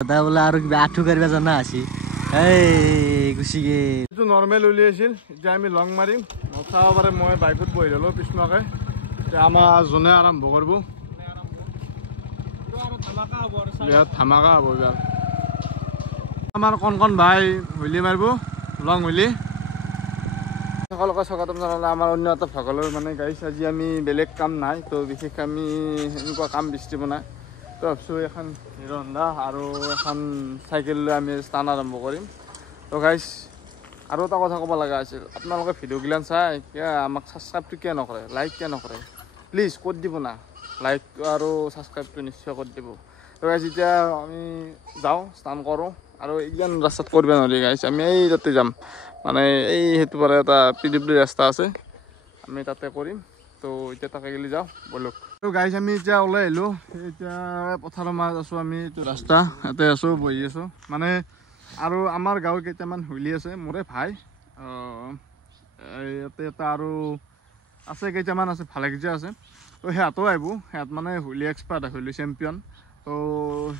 দাদা বোলে আৰু কিবা আঠু কৰিব জানা আছি এই গুচি গে এইটো নৰ্মেল উলিয়াইছিল এতিয়া আমি লং মাৰিম চাব পাৰে মই বাইকত বহি ল'লো পিছমাকে এতিয়া আমাৰ জোনে আৰম্ভ কৰিব বিৰাট ধামাকা হ'ব বিৰাট আমাৰ কণ ভাই হুইলি মাৰিব লং হুইলি সকলোকে স্বাগতম জনালে আমাৰ অন্য এটা ভগলৰ মানে গাইছ আজি আমি বেলেগ কাম নাই তো বিশেষ আমি এনেকুৱা কাম বিষ্টিব নাই তো ভাবছোঁ এখন হিৰ' হণ্ডা আৰু এখন চাইকেল লৈ আমি ষ্টান আৰম্ভ কৰিম তো গাইছ আৰু এটা কথা ক'ব লগা আছিল আপোনালোকে ভিডিঅ'গিলান চাই আমাক ছাবস্ক্ৰাইবটো কিয় নকৰে লাইক কিয় নকৰে প্লিজ কৰি দিব না লাইকটো আৰু ছাবস্ক্ৰাইবটো নিশ্চয় কৰি দিব তো গাইছ এতিয়া আমি যাওঁ ষ্টান কৰোঁ আৰু এইগিলান ৰাস্তাত কৰিব নোৱাৰি গাইছ আমি এই তাতে যাম মানে এই সেইটো পাৰে এটা PWD ৰাস্তা আছে আমি তাতে কৰিম তো এতিয়া তাকে গেলি যাওঁ বলক তো গাইছ আমি এতিয়া ওলাই আহিলোঁ এতিয়া পথাৰৰ মাজত আছোঁ আমি এইটো ৰাস্তা ইয়াতে আছোঁ বহি আছোঁ মানে আৰু আমাৰ গাঁৱৰ কেইটামান হুইলি আছে মোৰে ভাই ইয়াতে এটা আৰু আছে কেইটামান আছে ভালেকেইটা আছে তো সিহঁতেও আহিব সিহঁত মানে হুইলি এক্সপাৰ্ট হুইলি চেম্পিয়ন তো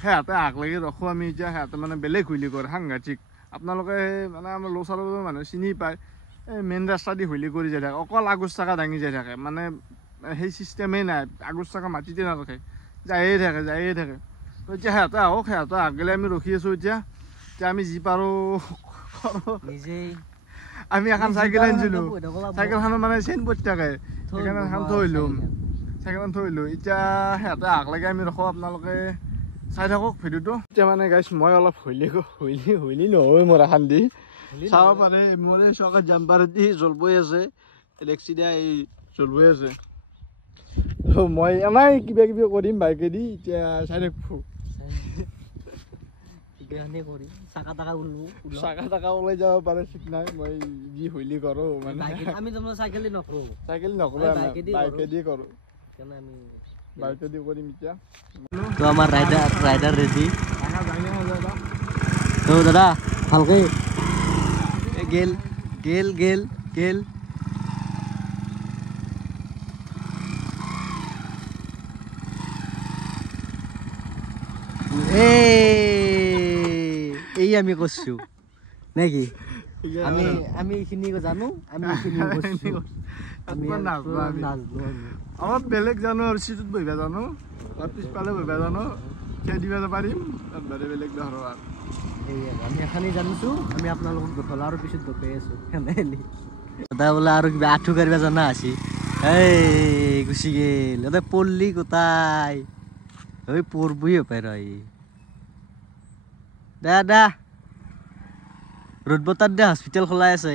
সিহঁতে আগ লাগি ৰখোঁ আমি এতিয়া সিহঁতে মানে বেলেগ হুইলি কৰে সাংঘাতিক আপোনালোকে মানে আমাৰ ল'ৰা ছোৱালী মানুহে চিনি পায় এই মেইন ৰাস্তা দি হুইলি কৰি যাই থাকে অকল আগৰ চাকা দাঙি যাই থাকে মানে সেই চিষ্টেমেই নাই আগৰ চাকা মাটিতে নাৰখে যায়ে থাকে তো এতিয়া সিহঁতে আহক সিহঁতে আগলৈ আমি ৰখি আছোঁ এতিয়া আমি যি পাৰোঁ নিজেই আমি এখন চাইকেল আনিছিলোঁ চাইকেলখনৰ মানে চেইন পৰি থাকে সেইকাৰণে এখন থৈলোঁ চাইকেলখন থৈলোঁ এতিয়া সিহঁতে আগ লাগে আমি ৰখোঁ আপোনালোকে চাই থাকক ভিডিঅ'টো এতিয়া মানে গাইছ মই অলপ হুইলি নহয় মোৰ এখন দি চাব পাৰে মোৰ এই চকাত জাম্পাৰ দি জ্বলবই আছে এলেক্সিডিয়া এই জ্বলবই আছে মই এনেই কিবা কিবি কৰিম বাইকেদি এতিয়া চাই থাকোঁ চাকা টাকা ওলাই যাব পাৰে ঠিক নাই মই যি হুইলি কৰোঁ মানে আমি চাইকেল নকৰোঁ বাইকেদি কৰোঁ বাইকেদি কৰিম এতিয়া তো আমাৰ ৰাইডাৰ ৰেডি তো দাদা ভালকৈ গেল এই আমি করছো নাকি আমি এইখিনি জানো আমি এইখিনি করছো অলপ বেলেগ জানো আৰু চিটত বহিবা জানো আৰু পিছফালে বহিবা জানো খেই দিব পাৰিম তাত বেলেগ ধৰণৰ আৰু আমি এখানি জানিছো আমি আপোনালোকক দেখল আৰু পিছত দেখাই আছো দাদা বোলে আৰু কিবা আঠু কৰিব জানা আছি এই গুচি গেল দাদা পল্লি কোথায় ওই পড়বই পাই রই দাদা রোড বতার দে হসপিটাল খোলাই আছে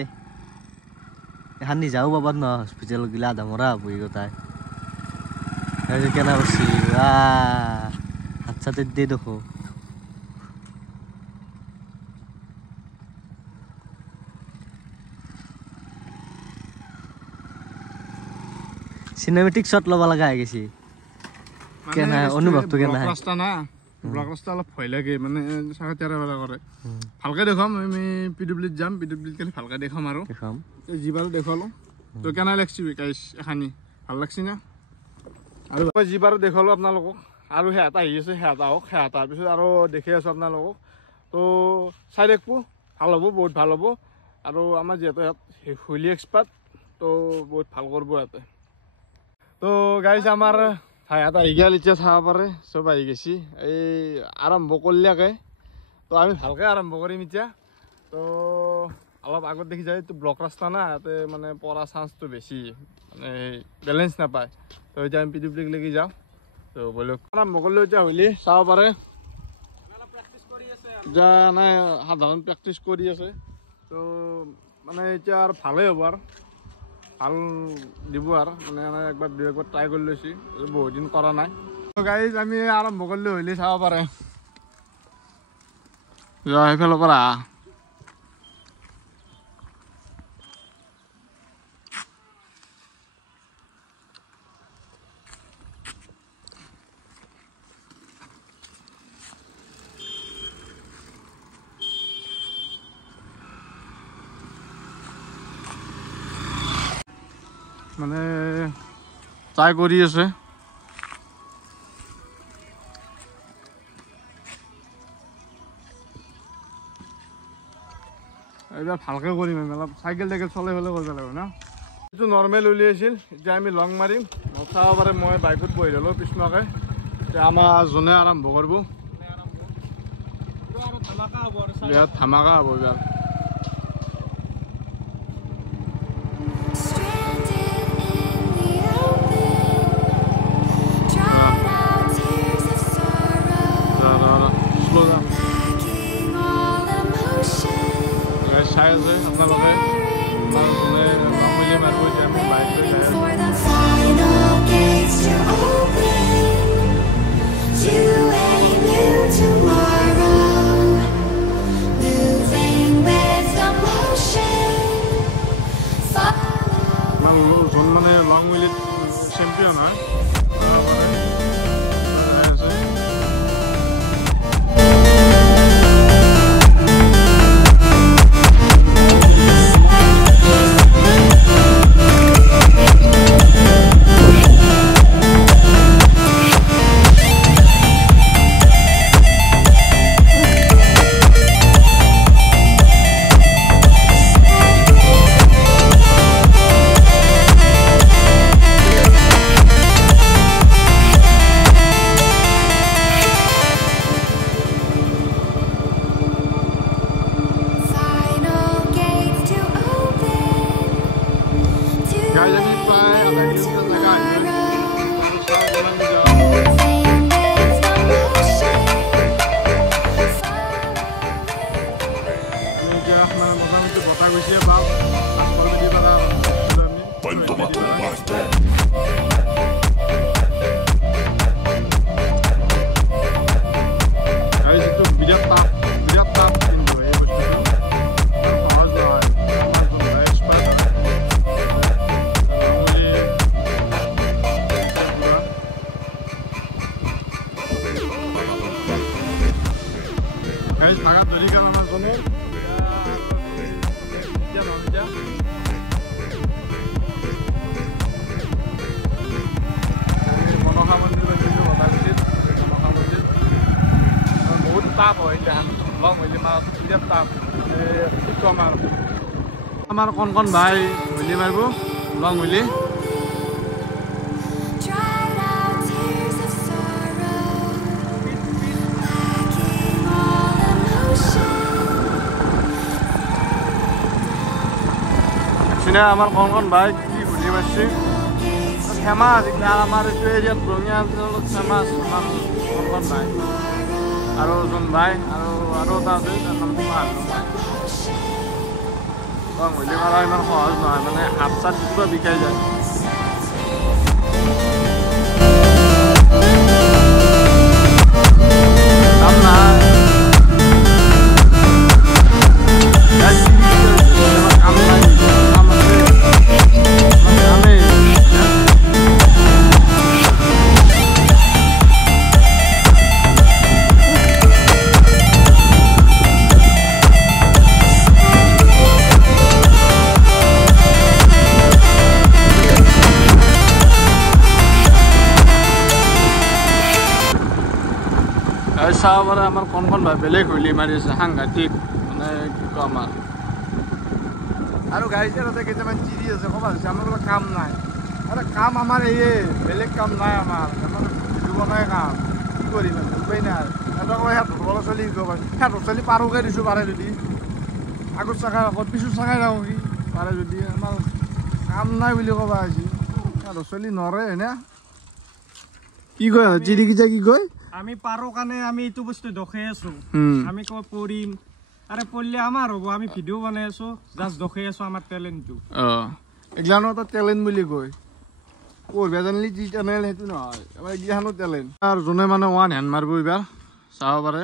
এখান নি যাও বাবার ন হসপিটাল গিলা আধা মরা বই কোথায় কেনা করছি হাত সাথে দিয়ে দেখো সিনেমেটিক শট লবা লাগা হয়ে গেছি কেনা অনুভবটো কেনা রাস্তা না ব্লক রাস্তা অলপ ভয় লাগে মানে চাকা তেৰা বেলা কৰে ভালকে দেখাম আমি PWD যাম PWD খালি ভালকে দেখাম আৰু যিবাৰো দেখালো তো কেনা লাগছি গাইছ এখানি ভাল লাগছি না আৰু যিবাৰো দেখালো আপোনালোকক আৰু হেতা আহি আছে হেতা হওক হেতা তাৰপিছত আৰু দেখি আছো আপোনালোকক তো চাই দেখব ভাল হ'ব বহুত ভাল হ'ব আৰু আমাৰ যিহেতু হুইলি এক্সপাৰ্ট তো বহুত ভাল কৰিব ইয়াতে তো গাইছ আমাৰ হাত আহি গেল এতিয়া চাব পাৰে চব আহি গেছি এই আৰম্ভ কৰিলাকে তো আমি ভালকৈ আৰম্ভ কৰিম এতিয়া তো অলপ আগত দেখি যায় এইটো ব্লক ৰাস্তা না ইয়াতে মানে পৰা চান্সটো বেছি মানে বেলেঞ্চ নাপায় তো এতিয়া আমি PWD লৈকে যাওঁ তো বলক আৰম্ভ কৰিলোঁ এতিয়া হুইলি চাব পাৰে এতিয়া নাই সাধাৰণ প্ৰেক্টিচ কৰি আছে তো মানে এতিয়া আৰু ভালেই হ'ব আৰু ভাল দিব আৰু মানে একবাৰ দুই একবাৰ ট্ৰাই কৰি লৈছি বহুত দিন কৰা নাই গাইজ আমি আৰম্ভ কৰিলোঁ হুইলি চাব পাৰে সেইফালৰ পৰা মানে ট্ৰাই কৰি আছে এইবাৰ ভালকৈ কৰিম আমি অলপ চাইকেল টাইকেল চলাই হ'লে কৰিব লাগিব ন এইটো নৰ্মেল উলিয়াইছিল এতিয়া আমি লং মাৰিম চাব পাৰে মই বাইকত বহি ল'লোঁ পিছমাকে এতিয়া আমাৰ যোনে আৰম্ভ কৰিব বিৰাট ধামাকা হ'ব এইবাৰ চাই আছে আপোনালোকে মিলি মাৰিব এতিয়া আমি বাইক লৈ যোন মানে লং মিলিত চেম্পিয়ন হয় আমাৰ কণ ভাই মিলি মাৰিব লং মিলি আমাৰ কণ ভাই কি ঘূৰি মাৰিছে ফেমাছ আমাৰ এইটো এৰিয়াত ৰঙিয়া অঞ্চলত ফেমাছ আমাৰ কণ ভাই আৰু যোন ভাই আৰু এটা আছে তাৰ নামটো মিলি মাৰা ইমান সহজ নহয় মানে হাত চাত পুৰা বিষাই যায় কাম নাই চাব পাৰে আমাৰ কণ ভাই বেলেগ হুইলি মাৰি আছে সাংঘাতিক মানে কি ক'ম আৰু গাড়ী তাতে কেইটামান চিৰি আছে ক'ব হৈছে আমাৰ বোলে কাম নাই আৰে কাম আমাৰ এইয়ে বেলেগ কাম নাই আমাৰ ভিডিঅ' বনাই কাম কি কৰিম উপায় নাই সিহঁতক সিহঁত ল'ৰা ছোৱালী সিহঁতৰ ছোৱালী পাৰোকে দিছোঁ পাৰে যদি আগত চাকাই আগত পিছত চাকাই যাওঁ কি পাৰে যদি আমাৰ কাম নাই বুলি ক'ব আহিছে সিহঁতৰ ছোৱালী নৰে হয়নে কি কয় চিৰি কিটা কি কয় আমি পাৰো কাৰণে আমি এইটো বস্তু দখাই আছো আমি কয় পৰিম আৰে পঢ়লে আমাৰ হ'ব আমি ভিডিঅ' বনাই আছো জাষ্ট দখাই আছো আমাৰ টেলেণ্টটো এগলানো এটা টেলেণ্ট বুলি কয় পঢ়িব জানিলে যি টেলেণ্ট সেইটো নহয় আমাৰ এগলানো টেলেণ্ট আৰু যোনে মানে ওৱান হেণ্ড মাৰিব এইবাৰ চাব পাৰে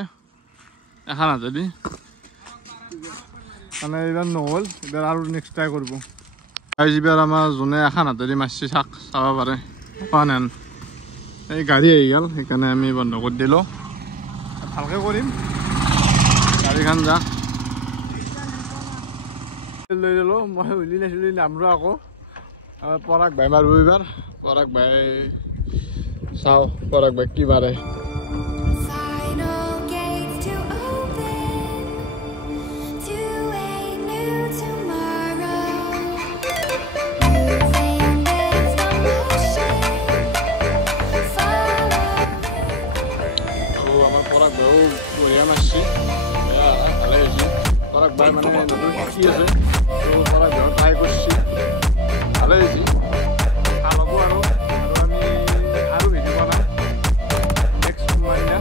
এখন হাতেদি মানে এইবাৰ নহ'ল এইবাৰ আৰু নেক্সট ট্ৰাই কৰিব এইবাৰ আমাৰ যোনে এখন হাতেদি মাৰিছে চাব পাৰে ওৱান হেণ্ড এই গাড়ী আহি গ'ল সেইকাৰণে আমি বন্ধ কৰি দিলোঁ ভালকৈ কৰিম গাড়ীখন যাক লৈ ল'লোঁ মই উলি নাছিলোঁ নামৰো আকৌ পৰাগ ভাই মাৰিব এইবাৰ পৰাগ ভাই চাওঁ পৰাগ ভাই কি মাৰে বঢ়িয়া মাৰছি ভালে হৈছে পৰাগ ভাই মানে নতুন শিকি আছে তো পৰাগ ভাই ট্ৰাই কৰিছে ভালে হৈছে ভাল হ'ব আৰু আমি আৰু ভিডিঅ' বনাম নেক্সট মাইনা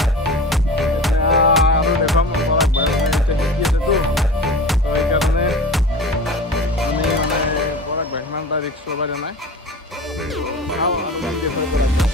এতিয়া আৰু দেখাম পৰাগ ভাই মানে এতিয়া শিকি আছেতো তো সেইকাৰণে আমি মানে পৰাগ ভাই সিমান এটা ৰিক্স ল'ব দিয়া নাই চাওঁ আৰু দেখুৱাই পৰাগ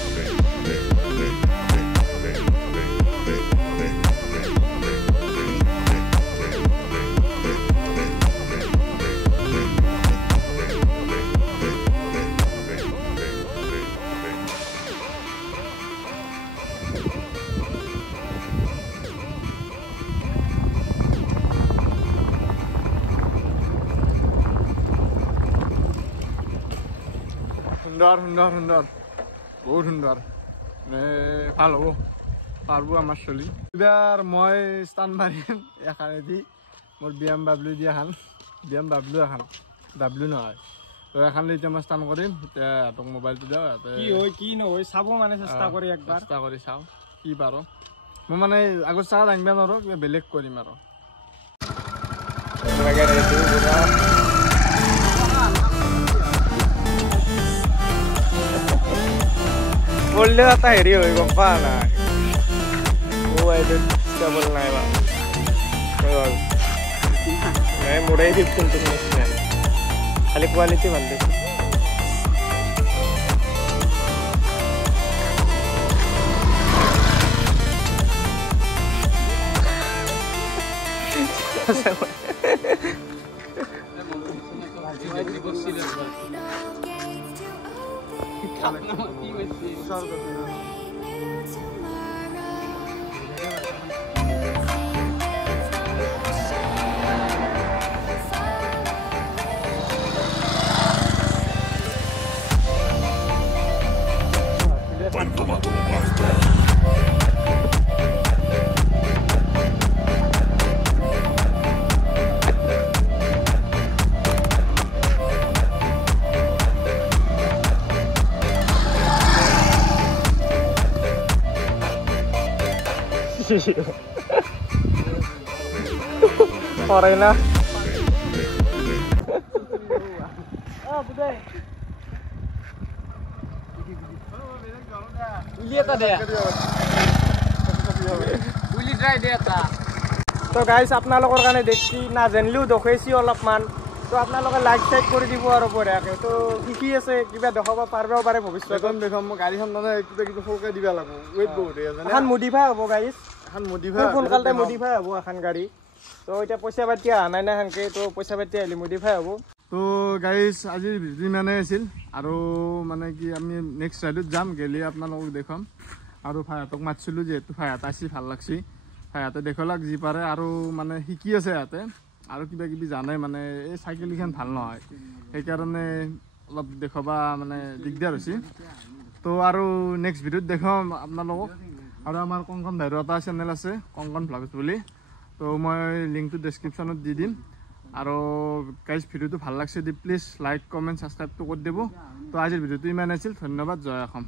সুন্দৰ সুন্দৰ সুন্দৰ বহুত সুন্দৰ ভাল হ'ব পাৰব আমাৰ চলি এইবাৰ মই ষ্টান মাৰিম এখানেদি মোৰ BMW দি এখন BMW এখন W নহয় তো এখন এতিয়া মই ষ্টান কৰিম এতিয়া সিহঁতক মোবাইলটো দিওঁ কি হয় কি নহয় চাব মানে চেষ্টা কৰি একবাৰ চেষ্টা কৰি চাওঁ কি পাৰোঁ মই মানে আগত চাহ দাঙিব নোৱাৰোঁ কিবা বেলেগ কৰিম আৰু বললেও এটা হেৰি হৈ গম পা নাই এইটো কেবল নাই বা মোৰেই 15 নিচিনা খালি কোৱালিটি ভাল দিছে Orang na. তো গাইজ আপোনালোকৰ কাৰণে দেখি নাজানিলেও দেখাইছি অলপমান তো আপোনালোকে লাইক চাইক কৰি দিব আৰু বঢ়িয়াকে তো শিকি আছে কিবা দেখাব পাৰিবও পাৰে ভৱিষ্যতে দেখাম মই গাড়ীখন মানে কিবা কিবি সৰুকৈ দিব লাগিব ৱেইট বহুত এখন মডিফাই হ'ব গাইজ এখন মডিফাই সোনকালে মডিফাই হ'ব এখন গাড়ী তো এতিয়া পইচা পাতি অহা নাই না সেনকে তো পইচা পাতি আহিলে মডিফাই হ'ব তো গাইজ আজিৰ ভিডিঅ' ইমানেই আছিল আৰু মানে কি আমি নেক্সট ৰাইডত যাম গেলি আপোনালোকক দেখুৱাম আৰু ভাইহঁতক মাতিছিলোঁ যিহেতু ভাইহঁত আছি ভাল লাগছি ভাইহঁতে দেখুৱালাক যি পাৰে আৰু মানে শিকি আছে সিহঁতে আৰু কিবা কিবি জানে মানে এই চাইকেলকেইখন ভাল নহয় সেইকাৰণে অলপ দেখুৱাবা মানে দিগদাৰ হৈছে তো আৰু নেক্সট ভিডিঅ'ত দেখুৱাম আপোনালোকক আৰু আমাৰ কংকন ভাইৰো এটা চেনেল আছে কংকন ভ্লগছ বুলি তো মই লিংকটো ডেছক্ৰিপশ্যনত দি দিম আৰু গাইজ ভিডিঅ'টো ভাল লাগছে দি প্লিজ লাইক কমেণ্ট ছাবস্ক্ৰাইবটো কৰি দিব তো আজিৰ ভিডিঅ'টো ইমান আছিল ধন্যবাদ জয় অসম